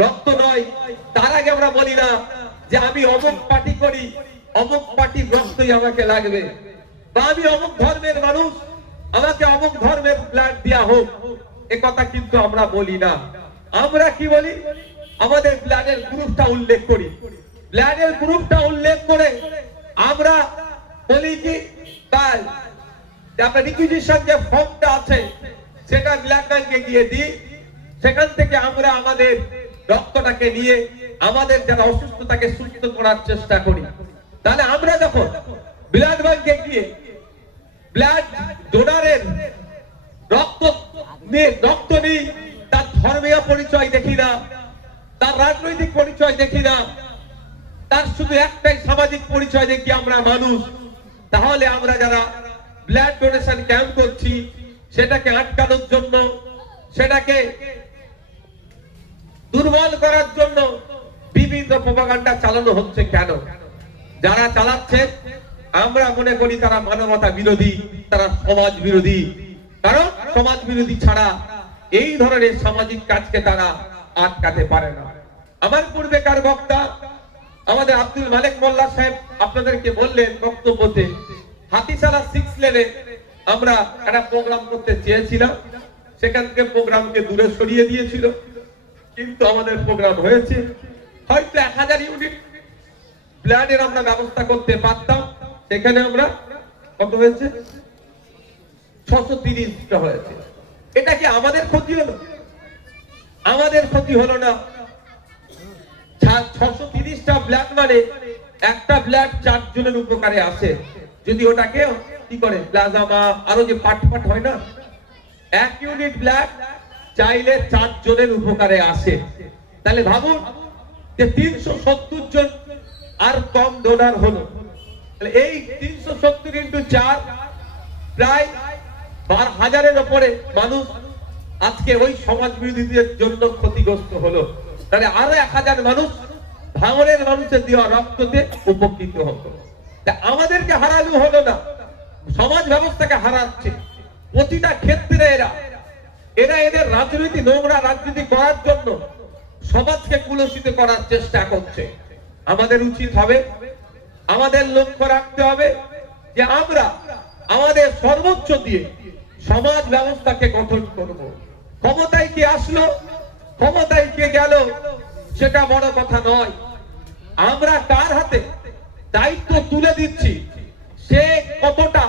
রক্ত নয়, তার আগে আমরা বলি না যে আমি অমুক পার্টি করি, অমুক পার্টির রক্তই আমাকে লাগবে, বা আমি অমুক ধর্মের মানুষ, আমাকে অমুক ধর্মের ব্লাড দেওয়া হোক, এ কথা কিন্তু আমরা বলি না। আমরা কি বলি, আমাদের ব্লাডের গ্রুপটা উল্লেখ করি, ব্লাডের গ্রুপটা উল্লেখ করে আমরা বলি কি তাই আপনার রিকুইজিশন যে ফর্মটা আছে সেটা ব্লাড ব্যাংকে গিয়ে দিই, সেখান থেকে আমরা আমাদের রক্তটাকে নিয়ে আমাদের যারা অসুস্থ তাকে সুস্থ করার চেষ্টা করি। তাহলে আমরা যখন ব্লাড ব্যাংকে গিয়ে ব্লাড ডোনারের রক্ত নিই, তার ধর্মীয় পরিচয় দেখি না, তার রাজনৈতিক পরিচয় দেখি না, তার শুধু একটাই সামাজিক পরিচয় দেখি আমরা মানুষ। তাহলে আমরা যারা ব্লাড ডোনেশন ক্যাম্প করছি সেটাকে আটকানোর জন্য, সেটাকে দুর্বল করার জন্য বিভিন্ন প্রপাগান্ডা চালানো হচ্ছে কেন? যারা চালাচ্ছে আমরা মনে করি তারা মানবতা বিরোধী, তারা সমাজ বিরোধী। কারণ সমাজ বিরোধী ছাড়া এই ধরনের সামাজিক কাজকে তারা আটকাতে পারে না। আমার পূর্বেকার বক্তা আমাদের আব্দুল মালিক মোল্লা সাহেব আপনাদেরকে বললেন বক্তব্যতে, হাতিশালা 6 লেনে আমরা একটা প্রোগ্রাম করতে চেয়েছিলাম, সেখান থেকে প্রোগ্রামকে দূরে সরিয়ে দিয়েছিল, কিন্তু আমাদের প্রোগ্রাম হয়েছে। হয়তো 1000 ইউনিট ব্লাডের আমরা ব্যবস্থা করতে পারতাম, সেখানে আমরা কত হয়েছে, 630টা হয়েছে। এটা কি আমাদের ক্ষতি হলো? আমাদের ক্ষতি হলো না। 630টা ব্লাড মানে একটা ব্লাড 4 জনের উপকারে আসে। যদি ওটাকে কি করে প্লাজমা আরো যে পাট হয় না, 1 ইউনিট ব্লাড চাইলে 4 জনের উপকারে আসে। তাহলে ভাবুন যে 370 জন আর কম ডোনার হলো। তাহলে এই 370 ইনটু 4 প্রায় 12,000-এর উপরে মানুষ আজকে ওই সমাজ বিরোধীদের জন্য ক্ষতিগ্রস্ত হলো। তাহলে আরো 1000 মানুষ ভাঙনের মানুষের দেওয়া রক্ততে উপকৃত হতো। আমাদেরকে হারানো হলো না, সমাজ ব্যবস্থাকে হারাচ্ছে। প্রতিটা ক্ষেত্রে এরা এদের রাজনীতি, নোংরা রাজনীতি করার জন্য সমাজকে কুলসিত করার চেষ্টা করছে। আমাদের উচিত হবে, আমাদের লক্ষ্য রাখতে হবে যে আমরা আমাদের সর্বোচ্চ দিয়ে সমাজ ব্যবস্থাকে গঠন করব। ক্ষমতায় কি আসলো, ক্ষমতায় কে গেল, সেটা বড় কথা নয়। আমরা কার হাতে দায়িত্ব তুলে দিচ্ছি, সে কতটা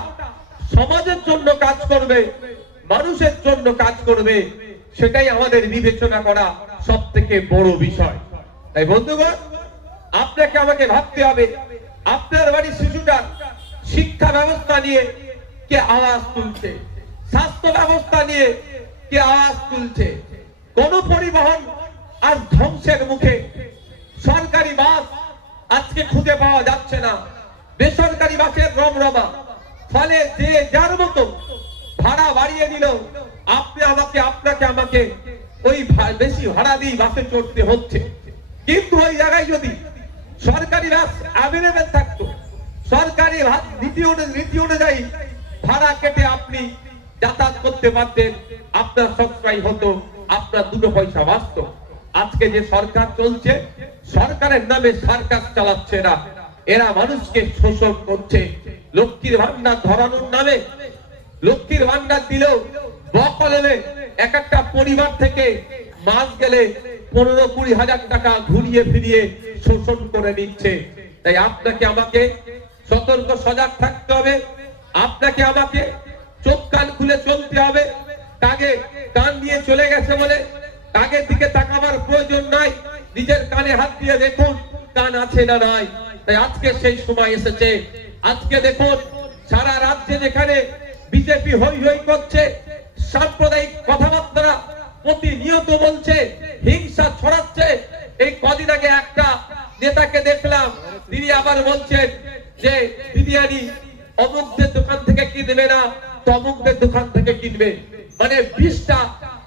সমাজের জন্য কাজ করবে, মানুষের জন্য কাজ করবে, সেটাই আমাদের বিবেচনা করা সব থেকে বড় বিষয়। তাই বন্ধুগণ, আপনাকে আমাকে ভাবতে হবে, আপনার বাড়ির শিশুটার শিক্ষা ব্যবস্থা নিয়ে কে আওয়াজ তুলছে, স্বাস্থ্য ব্যবস্থা নিয়ে কে আওয়াজ তুলছে। কোন পরিবহন আর ধ্বংসের মুখে, সরকারি বাস আজকে খুঁজে পাওয়া যাচ্ছে না, বেসরকারি বাসের রমরমা। ফলে যে যার মতো ভাড়া বাড়িয়ে দিল, আপনাকে আমাকে ওই বেশি ভাড়া দিয়ে বাসে চড়তে হচ্ছে। কিন্তু ওই জায়গায় যদি সরকারি বাস অ্যাভেলেবেল থাকতো, সরকারি নীতি অনুযায়ী ভাড়া কেটে আপনি যাতায়াত করতে পারতেন, আপনার সস্তায় হতো, আপনার 2 পয়সা বাঁচত। আজকে যে সরকার চলছে, সরকারের নামে সার্কাস চালাচ্ছে এরা মানুষকে শোষণ করছে। লক্ষ্মীর ভান্ডার ধরানোর নামে, লক্ষ্মীর ভান্ডার দিলেও বকলেবে এক একটা পরিবার থেকে মাস গেলে 15-20 হাজার টাকা ঘুরিয়ে ফিরিয়ে শোষণ করে নিচ্ছে। তাই আপনাকে আমাকে সতর্ক সজাগ থাকতে হবে, আপনাকে আমাকে চোখ কান খুলে চলতে হবে। কান দিয়ে চলে গেছে বলে কাগের দিকে তাকাবার প্রয়োজন নাই, নিজের কানে হাত দিয়ে দেখুন কান আছে না নাই। তাই আজকে সেই সময় এসেছে। আজকে দেখুন সারা রাজ্যে যেখানে বিজেপি হই হই করছে, সাম্প্রদায়িক কথাবার্তা প্রতিনিয়ত বলছে, হিংসা ছড়াচ্ছে। এই কদিন আগে একটা নেতাকে দেখলাম, তিনি আবার বলছেন যে বিরিয়ানি অমুকদের দোকান থেকে কিনবে না, তমুকদের দোকান থেকে কিনবে। মানে বিষটা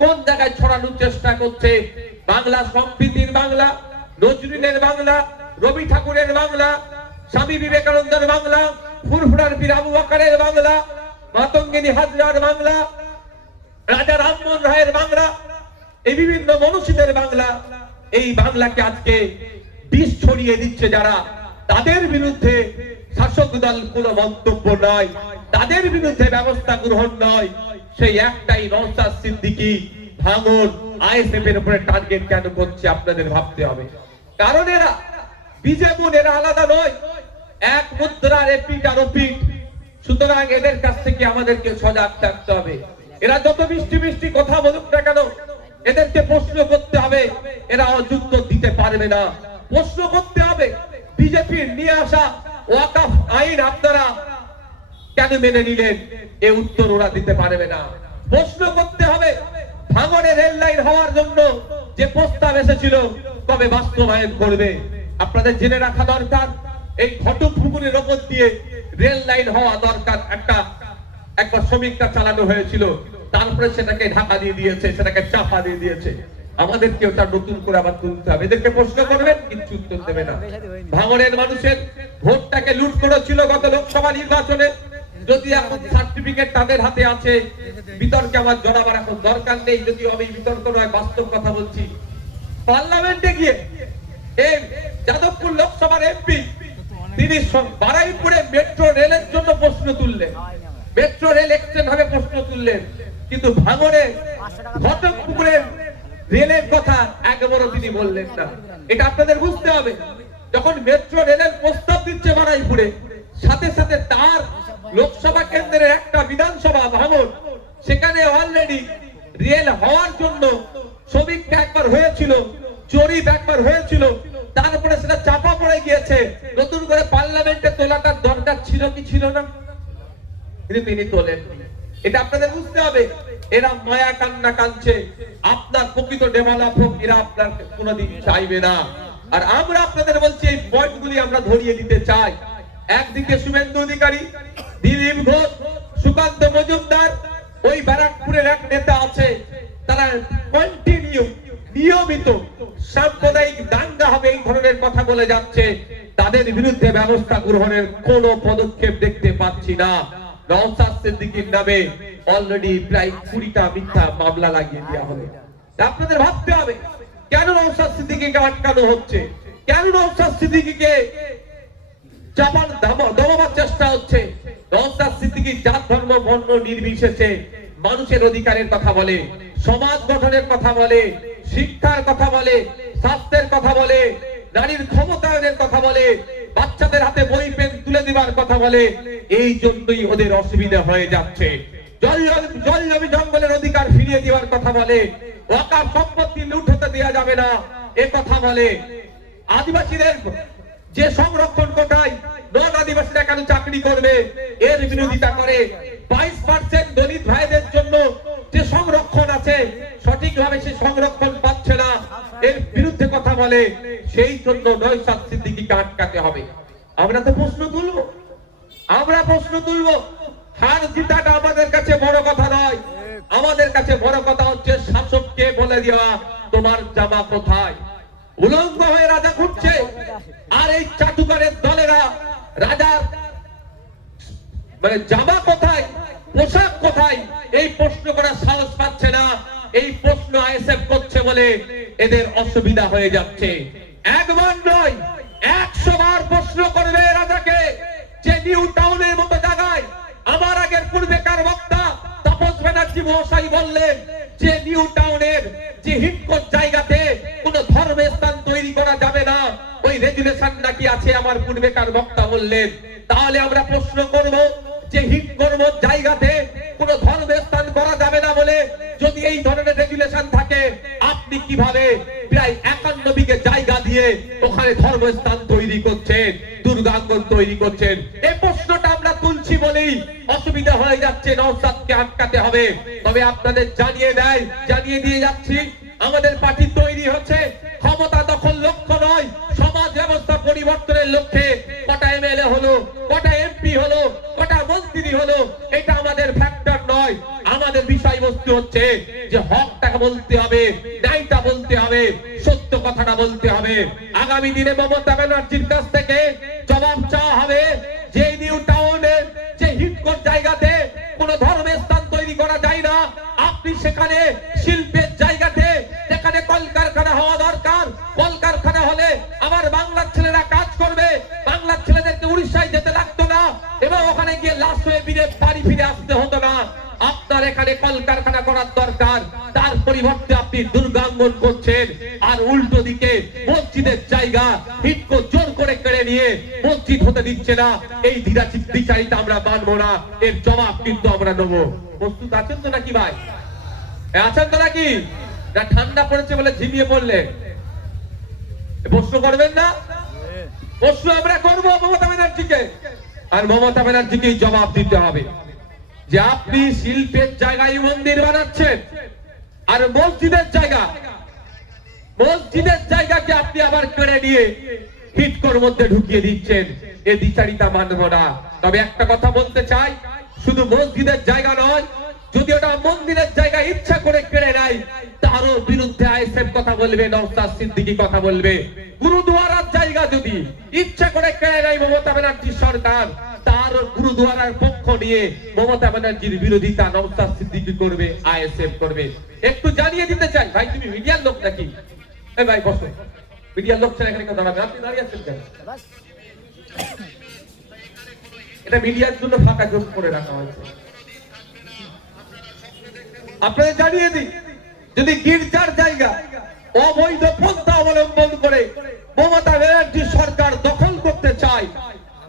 কোন জায়গায় ছড়ানোর চেষ্টা করছে। বাংলা সম্প্রীতির বাংলা, নজরুলের বাংলা, রবি ঠাকুরের বাংলা, স্বামী বিবেকানন্দের বাংলা, ফুরফুরার বীর আবু বকরের বাংলা, মাতঙ্গিনী হাজরার বাংলা, রাজা রামমোহন রায়ের বাংলা, এই বিভিন্ন মনীষীদের বাংলা এই বাংলাকে আজকে বিষ ছড়িয়ে দিচ্ছে যারা, তাদের বিরুদ্ধে শাসক দল কোনো মন্তব্য নয়, তাদের বিরুদ্ধে ব্যবস্থা গ্রহণ নয়, সেই একটাই নওশাদ সিদ্দিকী ভাঙন আইএসএফ এর উপরে টার্গেট কেন করছে আপনাদের ভাবতে হবে। কারণ এরা বিজেপি, এরা আলাদা নয়, এক মুদ্রার এপিট আর ওপিট। সুতরাং এদের কাছ থেকে আমাদেরকে সজাগ থাকতে হবে। এরা যত মিষ্টি মিষ্টি কথা বলুক না কেন, এদেরকে প্রশ্ন করতে হবে। এরা অযুক্ত দিতে পারবে না, প্রশ্ন করতে হবে বিজেপির নিয়ে আসা ওয়াকফ আইন আপনারা কেন মেনে নিলেন, এ উত্তর ওরা দিতে পারবে না। প্রশ্ন করতে হবে ভাঙড়ে রেল লাইন হওয়ার জন্য যে প্রস্তাব এসেছিল কবে বাস্তবায়ন করবে। আপনাদের জেনে রাখা দরকার, এই ঘটক পুকুরের ওপর দিয়ে রেল লাইন হওয়া দরকার, একবার সমীক্ষা চালানো হয়েছিল, তারপরে সেটাকে ঢাকা দিয়ে দিয়েছে, সেটাকে চাপা দিয়ে দিয়েছে। আমাদেরকে ওটা নতুন করে আবার তুলতে হবে। এদেরকে প্রশ্ন করবেন, কিন্তু উত্তর দেবে না। ভাঙড়ের মানুষের ভোটটাকে লুট করেছিল গত লোকসভা নির্বাচনে। যদি এখন সার্টিফিকেট তাদের হাতে আছে, বিতর্কে আমার জড়াবার এখন দরকার নেই। যদিও আমি বিতর্ক নয়, বাস্তব কথা বলছি। পার্লামেন্টে গিয়ে এই যাদবপুর লোকসভার এমপি তিনি বারুইপুরে মেট্রো রেলের জন্য প্রশ্ন তুললেন, মেট্রো রেল এক্সটেন্ড হবে প্রশ্ন তুললেন, কিন্তু ভাঙড়ে ঘটকপুকুরের রেলের কথা একবারও তিনি বললেন না। এটা আপনাদের বুঝতে হবে। যখন মেট্রো রেলের প্রস্তাব দিচ্ছে বারুইপুরে, সাথে সাথে তার লোকসভা কেন্দ্রের একটা বিধানসভা ভাঙড়, সেখানে অলরেডি রেল হওয়ার জন্য সমীক্ষা একবার হয়েছিল, জরিপ একবার হয়েছিল, তারপরে সেটা চাপা পড়ে গিয়েছে। নতুন করে পার্লামেন্টে তোলাটার দরকার ছিল কি ছিল না? কিন্তু তিনি তোলেন। এটা আপনাদের বুঝতে হবে। এরা মায়া কান্না কাঁদছে, আপনার প্রকৃত ডেভেলপ হোক এরা আপনার কোনোদিন চাইবে না। আর আমরা আপনাদের বলছি এই পয়েন্টগুলি আমরা ধরিয়ে দিতে চাই। একদিকে শুভেন্দু অধিকারী, দিলীপ ঘোষ, সুকান্ত মজুমদার, ওই ব্যারাকপুরের এক নেতা আছে, তারা কন্টিনিউ নিয়মিত সাম্প্রদায়িক দাঙ্গা হবে এই ধরনের কথা বলে যাচ্ছে। তাদের বিরুদ্ধে ব্যবস্থা গ্রহণের কোন পদক্ষেপ দেখতে পাচ্ছি না। নওশাদ সিদ্দিকীর নামে অলরেডি প্রায় 20টা মিথ্যা মামলা লাগিয়ে দেওয়া হবে। আপনাদের ভাবতে হবে কেন নওশাদ সিদ্দিকীকে আটকানো হচ্ছে, কেন নওশাদ সিদ্দিকীকে দমাবার চেষ্টা হচ্ছে। নওশাদ সিদ্দিকী জাত ধর্ম বর্ণ নির্বিশেষে মানুষের অধিকারের কথা বলে, সমাজ গঠনের কথা বলে, শিক্ষার কথা বলে, স্বাস্থ্যের কথা বলে, নারীর ক্ষমতায়নের কথা বলে, বাচ্চাদের হাতে বই পেন তুলে দেওয়ার কথা বলে। এই জন্যই ওদের অসুবিধা হয়ে যাচ্ছে। জমি জঙ্গলের অধিকার ফিরিয়ে দেওয়ার কথা বলে, ওয়াকফ সম্পত্তি লুট হতে দেওয়া যাবে না এ কথা বলে। আদিবাসীদের যে সংরক্ষণ কোটায় নন আদিবাসীরা কেন চাকরি করবে এর বিরোধিতা করে। 22% দলিত ভাইদের জন্য যে সংরক্ষণ আছে সঠিকভাবে সে সংরক্ষণ পাচ্ছে না, এর বিরুদ্ধে কথা বলে। সেই জন্য নওশাদ সিদ্দিকীকে আটকাতে হবে। আমরা তো প্রশ্ন তুলবো, আমরা প্রশ্ন তুলবো। হার জিতাটা আমাদের কাছে বড় কথা নয়, আমাদের কাছে বড় কথা হচ্ছে শাসককে বলে দেওয়া তোমার জামা কোথায়। উলঙ্গ হয়ে রাজা ঘুরছে, আর এই চাটুকারের দলেরা রাজার মানে জামা কোথায়, পোশাক কোথায়, এই প্রশ্ন করার সাহস পাচ্ছে না। এই প্রশ্ন আইএসএফ করছে বলে এদের অসুবিধা হয়ে যাচ্ছে। একবার নয় 100 বার প্রশ্ন করবে রাজাকে যে নিউ টাউনের মতো জায়গায়। আমার আগের পূর্বেকার বক্তা তাপস ব্যানার্জি মহাশয় বললেন যে নিউ টাউনের যে হিটকোট জায়গাতে কোন ধর্মের স্থান তৈরি করা যাবে না, ওই রেগুলেশন নাকি আছে। আমার পূর্বেকার বক্তা বললেন, তাহলে আমরা প্রশ্ন করব যে হিটকোট জায়গাতে কোন ধর্মের স্থান করা যাবে না বলে যদি এই ধরনের রেগুলেশন থাকে, আপনি কিভাবে প্রায় 51 বিঘে জায়গা দিয়ে ওখানে ধর্মস্থান তৈরি করছেন, দুর্গাঙ্গন তৈরি করছেন? এই প্রশ্নটা আমরা তুলছি বলেই অসুবিধা হয়ে যাচ্ছে। নওশাদকে আটকাতে হবে। তবে আপনাদের জানিয়ে দিয়ে যাচ্ছি, আমাদের পার্টি তৈরি হচ্ছে ক্ষমতা দখল লক্ষ্য নয়, সমাজ ব্যবস্থা পরিবর্তনের লক্ষ্যে। কটা এমএলএ হলো, কটা এমপি হলো, কটা মন্ত্রী হলো, এটা আমাদের ফ্যাক্টর নয়। আমাদের বিষয়বস্তু হচ্ছে যে হকটাকে বলতে হবে, ন্যায়টা বলতে হবে, সত্য কথাটা বলতে হবে। আগামী দিনে মমতা ব্যানার্জির কাছ থেকে জবাব চাওয়া হবে যে নিউ টাউনের যে হিটকোট জায়গাতে কোন ধর্মের স্থান তৈরি করা যায় না, আপনি সেখানে শিল্পের জায়গাতে যেখানে কলকারখানা হওয়া দরকার কলকারখানা করার দরকার, তার পরিবর্তে আপনি দুর্গাঙ্গন করছেন। আর উল্টো দিকে মসজিদের জায়গা হিটকো জোর করে কেড়ে নিয়ে মসজিদ হতে দিচ্ছে না। এই দ্বিচারিতা আমরা মানবো না, এর জবাব কিন্তু আমরা নেবো। প্রস্তুত আছেন তো নাকি ভাই? আছেন তো নাকি? না ঠান্ডা পড়েছে বলে ঝিমিয়ে পড়লেন? প্রশ্ন করবেন না? প্রশ্ন আমরা করবো মমতা ব্যানার্জিকে, আর মমতা ব্যানার্জিকে জবাব দিতে হবে যে আপনি শিল্পের জায়গায় মন্দির বানাচ্ছেন, আর মসজিদের জায়গাকে আপনি আবার কেড়ে নিয়ে হিটকোর মধ্যে ঢুকিয়ে দিচ্ছেন। এই দ্বিচারিতা মানব না। তবে একটা কথা বলতে চাই, শুধু মসজিদের জায়গা নয়, যদি ওটা মন্দিরের জায়গা ইচ্ছা করে কেড়ে নেয়, তারও বিরুদ্ধে আইএসএফ কথা বলবে, নওশাদ সিদ্দিকী কথা বলবে। গুরুদুয়ারার জায়গা যদি ইচ্ছা করে কেড়ে নেয় মমতা ব্যানার্জির সরকার, তার গুরুদুয়ারার পক্ষ নিয়ে মমতা ব্যানার্জির বিরোধিতা নওশাদ সিদ্দিকী করবে, আইএসএফ করবে। একটু জানিয়ে দিতে চাই, ভাই তুমি মিডিয়ার লোক নাকি? এই ভাই বসো, মিডিয়ার লোক ছেলে এখানে দাঁড়াবে, আপনি দাঁড়িয়ে আছেন কেন? এটা মিডিয়ার জন্য ফাঁকা জোন করে রাখা হয়েছে। আপনাদের জানিয়ে দিই, যদি গির্জার জায়গা অবৈধ পন্থা অবলম্বন করে মমতা ব্যানার্জি সরকার দখল করতে চায়,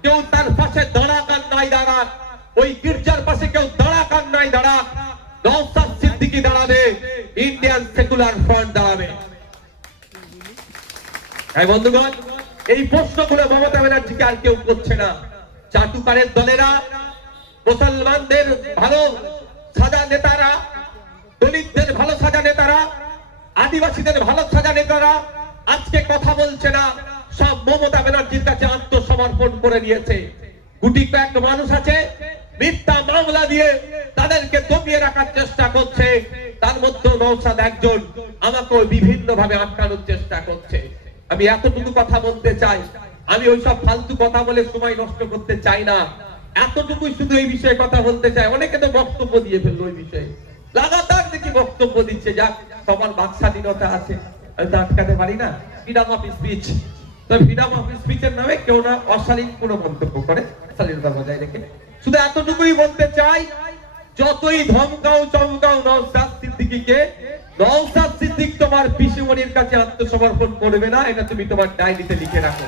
কেউ তার পাশে দাঁড়াক আর নাই দাঁড়াক, ওই গির্জার পাশে কেউ দাঁড়াক আর নাই দাঁড়াক, নওশাদ সিদ্দিকী দাঁড়াবে, ইন্ডিয়ান সেকুলার ফ্রন্ট দাঁড়াবে। হ্যাঁ বন্ধুগণ, এই প্রশ্নগুলো মমতা ব্যানার্জিকে আর কেউ করছে না। চাটুকারের দলেরা, মুসলমানদের ভালো সাজা নেতারা, দলিতদের ভালো সাজা নেতারা, আদিবাসীদের ভালো সাজা নেতারা আজকে কথা বলছে না, সব মমতা ব্যানার্জির কাছে আত্মসমর্পণ করে নিয়েছে। গুটি কয়েক মানুষ আছে মিথ্যা মামলা দিয়ে তাদেরকে দমিয়ে রাখার চেষ্টা করছে, তার মধ্যে নওশাদ একজন, আমাকে বিভিন্ন ভাবে আটকানোর চেষ্টা করছে। আমি এতটুকু কথা বলতে চাই, আমি ওইসব ফালতু কথা বলে সময় নষ্ট করতে চাই না, এতটুকুই শুধু এই বিষয়ে কথা বলতে চাই। অনেকে তো বক্তব্য দিয়ে ফেললো ওই বিষয়ে, লাগাতার দেখি বক্তব্য দিচ্ছে, যাক সবার বাক স্বাধীনতা আছে, আমি তো আটকাতে পারি না, ফ্রিডম অফ স্পিচ। তো ফ্রিডম অফ স্পিচের নামে কেউ না অশালীন কোনো মন্তব্য করে, শালীনতা বজায় রেখে। শুধু এতটুকুই বলতে চাই, যতই ধমকাও চমকাও নওশাদ সিদ্দিকীকে, নওশাদ সিদ্দিক তোমার পিসিমণির কাছে আত্মসমর্পণ করবে না, এটা তুমি তোমার ডায়েরিতে লিখে রাখো।